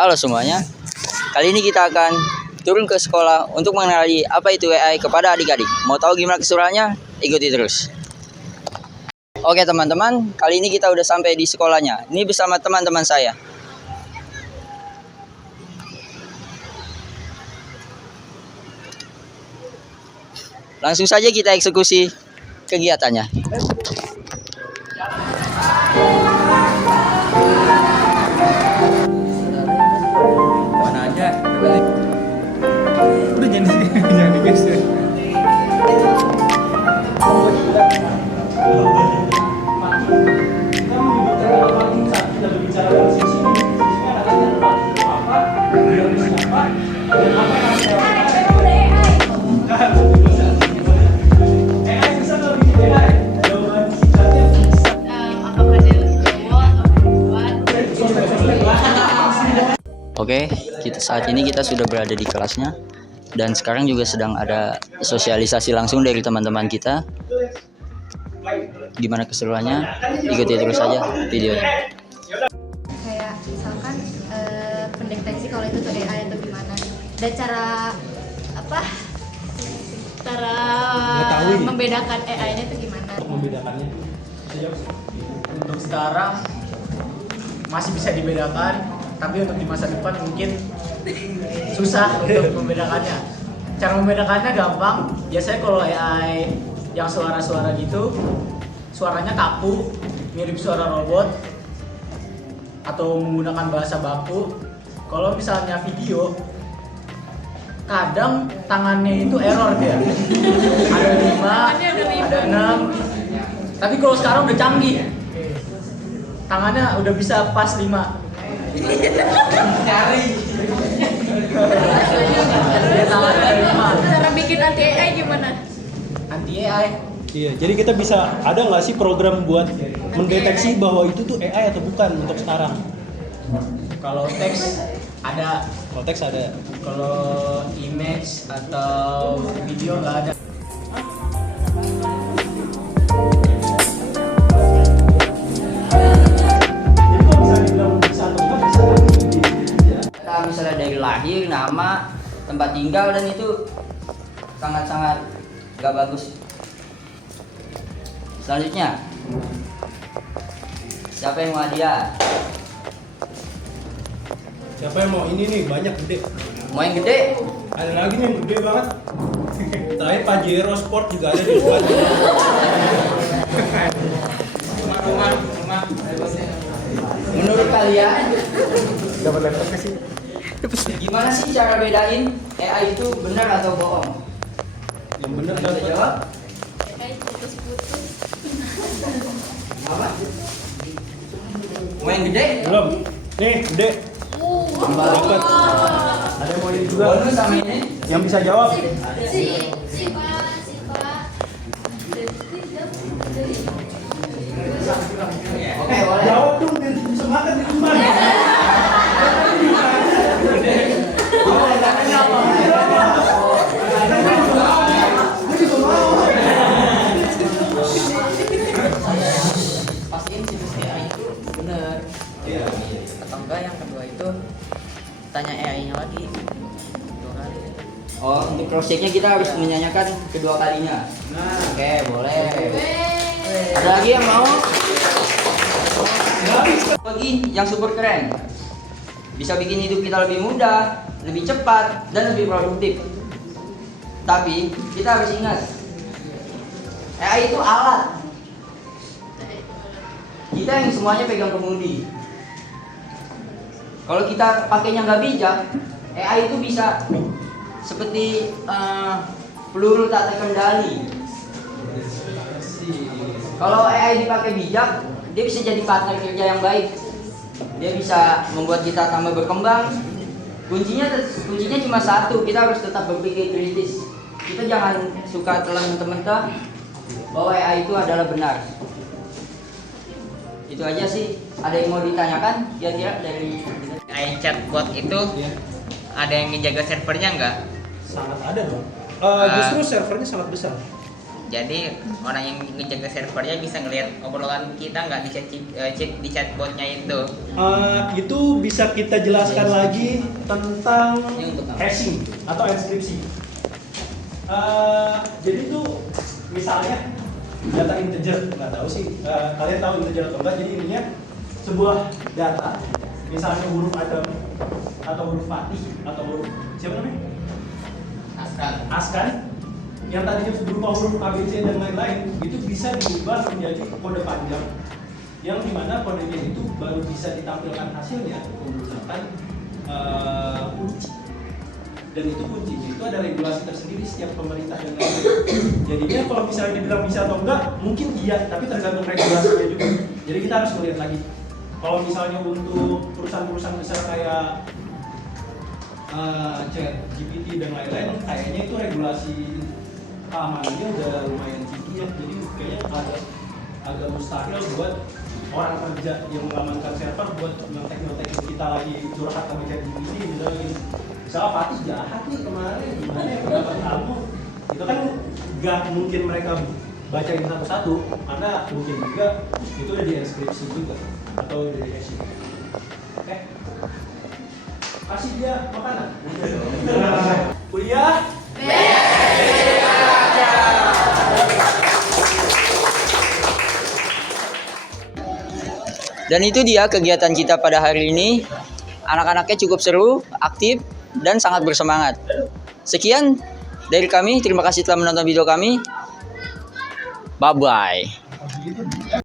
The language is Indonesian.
Halo semuanya, kali ini kita akan turun ke sekolah untuk mengenali apa itu AI kepada adik-adik. Mau tahu gimana keseruannya? Ikuti terus. Oke teman-teman, kali ini kita udah sampai di sekolahnya. Ini bersama teman-teman saya. Langsung saja kita eksekusi kegiatannya. Mana aja? Udah jangan digeser. Oke, saat ini kita sudah berada di kelasnya dan sekarang juga sedang ada sosialisasi langsung dari teman-teman kita. Gimana keseruannya? Ikuti terus saja videonya. Kayak misalkan pendeteksi kalau itu tuh AI atau gimana, dan cara membedakan AI-nya itu gimana? Membedakannya Untuk sekarang masih bisa dibedakan, tapi untuk di masa depan mungkin susah untuk membedakannya. Cara membedakannya gampang. Biasanya kalau AI yang suara-suara gitu, suaranya kaku, mirip suara robot, atau menggunakan bahasa baku. Kalau misalnya video, kadang tangannya itu error dia. Ada 5, ada 6. Tapi kalau sekarang udah canggih, tangannya udah bisa pas 5. Cari. Dia tangannya ada 5. Cara bikin anti AI gimana? Anti AI. iya, jadi kita bisa, ada nggak sih program buat mendeteksi bahwa itu tuh AI atau bukan untuk sekarang? Kalau teks ada, Kalau teks ada. kalau image atau video nggak ada. Kita misalnya dari lahir, nama, tempat tinggal, dan itu sangat-sangat gak bagus. Selanjutnya, siapa yang mau hadiah? Siapa yang mau ini nih, banyak gede. Mau yang gede? Ada lagi nih yang gede banget. Terakhir Pajero Sport juga ada di luar. Menurut kalian, Dapat laptop sih. gimana sih cara bedain AI itu benar atau bohong? Yang bener Bisa dapat. jawab? AI putus-putus. Apa? Mau yang gede? Belum. Nih, gede. Dapat. Ada yang mau ini juga. Bonus sama ini? Yang bisa jawab. Oke, boleh. Jawab dong, biar bisa makan di rumah. Pastiin situs AI itu benar atau enggak. Yang kedua itu tanya AI-nya lagi 2 kali. Oh, untuk cross check-nya kita harus menyanyikan kedua kalinya. Oke, boleh. Ada lagi yang mau? Lagi yang super keren, bisa bikin hidup kita lebih mudah, lebih cepat, dan lebih produktif. Tapi kita harus ingat, AI itu alat. Kita yang semuanya pegang kemudi. Kalau kita pakainya nggak bijak, AI itu bisa seperti peluru tak terkendali. Kalau AI dipakai bijak, dia bisa jadi partner kerja yang baik. Dia bisa membuat kita tambah berkembang. Kuncinya cuma satu, kita harus tetap berpikir kritis. Kita jangan suka telan mentah-mentah bahwa AI itu adalah benar. Itu aja sih. Ada yang mau ditanyakan kira-kira dari AI chatbot itu ada yang menjaga servernya nggak? Sangat ada dong. Justru servernya sangat besar. Jadi orang yang ngecek ke servernya bisa ngelihat obrolan kita nggak di chatbotnya itu. Itu bisa kita jelaskan lagi tentang Ini untuk apa? hashing atau enkripsi. Jadi tuh misalnya data integer, nggak tahu sih kalian tahu integer atau enggak. Jadi intinya sebuah data, misalnya huruf Adam atau huruf Fatih atau huruf siapa namanya? Askan yang tadinya berupa huruf ABC dan lain-lain itu bisa diubah menjadi kode panjang yang dimana kodenya itu baru bisa ditampilkan hasilnya menggunakan kunci. Dan itu kuncinya itu ada regulasi tersendiri setiap pemerintah dan lain-lain. Jadinya kalau misalnya dibilang bisa atau enggak, mungkin iya, tapi tergantung regulasinya juga. Jadi kita harus melihat lagi. Kalau misalnya untuk perusahaan-perusahaan besar kayak Chat GPT dan lain-lain, kayaknya itu regulasi keamanannya udah lumayan tinggi ya. Jadi kayaknya agak mustahil buat orang kerja yang mengamankan server buat nyontek kita lagi curhat sama Chat GPT misalnya gitu. Misalnya Fatih jahat nih kemarin, gimana ya pendapat kamu? Itu kan nggak mungkin mereka bacain satu-satu, karena mungkin juga itu udah dienkripsi juga atau udah di-hashing. Oke? Kasih dia makanan. Kuliah. Dan itu dia kegiatan kita pada hari ini. Anak-anaknya cukup seru, aktif, dan sangat bersemangat. Sekian dari kami. Terima kasih telah menonton video kami. Bye-bye.